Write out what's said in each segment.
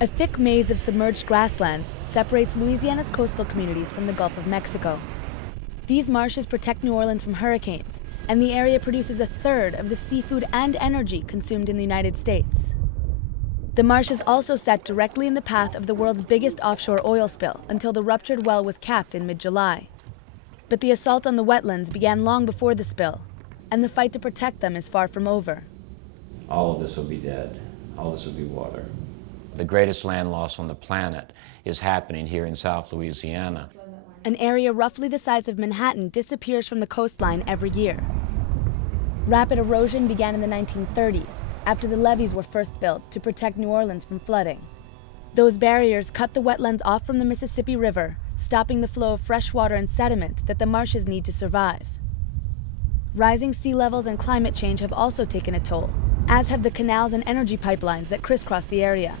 A thick maze of submerged grasslands separates Louisiana's coastal communities from the Gulf of Mexico. These marshes protect New Orleans from hurricanes, and the area produces a third of the seafood and energy consumed in the United States. The marshes also sat directly in the path of the world's biggest offshore oil spill until the ruptured well was capped in mid-July. But the assault on the wetlands began long before the spill, and the fight to protect them is far from over. All of this will be dead. All this will be water. The greatest land loss on the planet is happening here in South Louisiana. An area roughly the size of Manhattan disappears from the coastline every year. Rapid erosion began in the 1930s, after the levees were first built to protect New Orleans from flooding. Those barriers cut the wetlands off from the Mississippi River, stopping the flow of fresh water and sediment that the marshes need to survive. Rising sea levels and climate change have also taken a toll, as have the canals and energy pipelines that crisscross the area.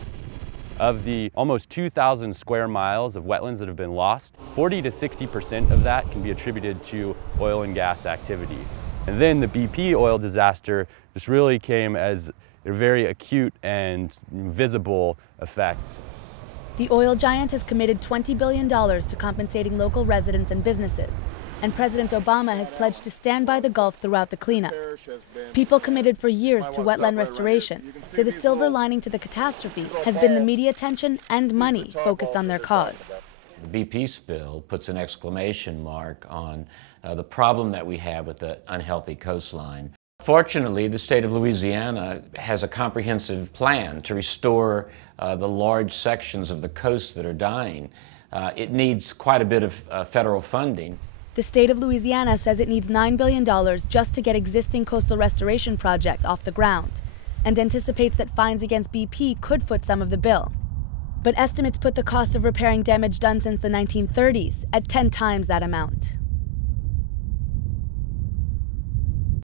Of the almost 2,000 square miles of wetlands that have been lost, 40 to 60% of that can be attributed to oil and gas activity. And then the BP oil disaster just really came as a very acute and visible effect. The oil giant has committed $20 billion to compensating local residents and businesses, and President Obama has pledged to stand by the Gulf throughout the cleanup. People committed for years to wetland restoration, so the silver lining to the catastrophe has been the media attention and money focused on their cause. The BP spill puts an exclamation mark on the problem that we have with the unhealthy coastline. Fortunately, the state of Louisiana has a comprehensive plan to restore the large sections of the coast that are dying. It needs quite a bit of federal funding. The state of Louisiana says it needs $9 billion just to get existing coastal restoration projects off the ground, and anticipates that fines against BP could foot some of the bill. But estimates put the cost of repairing damage done since the 1930s at 10 times that amount.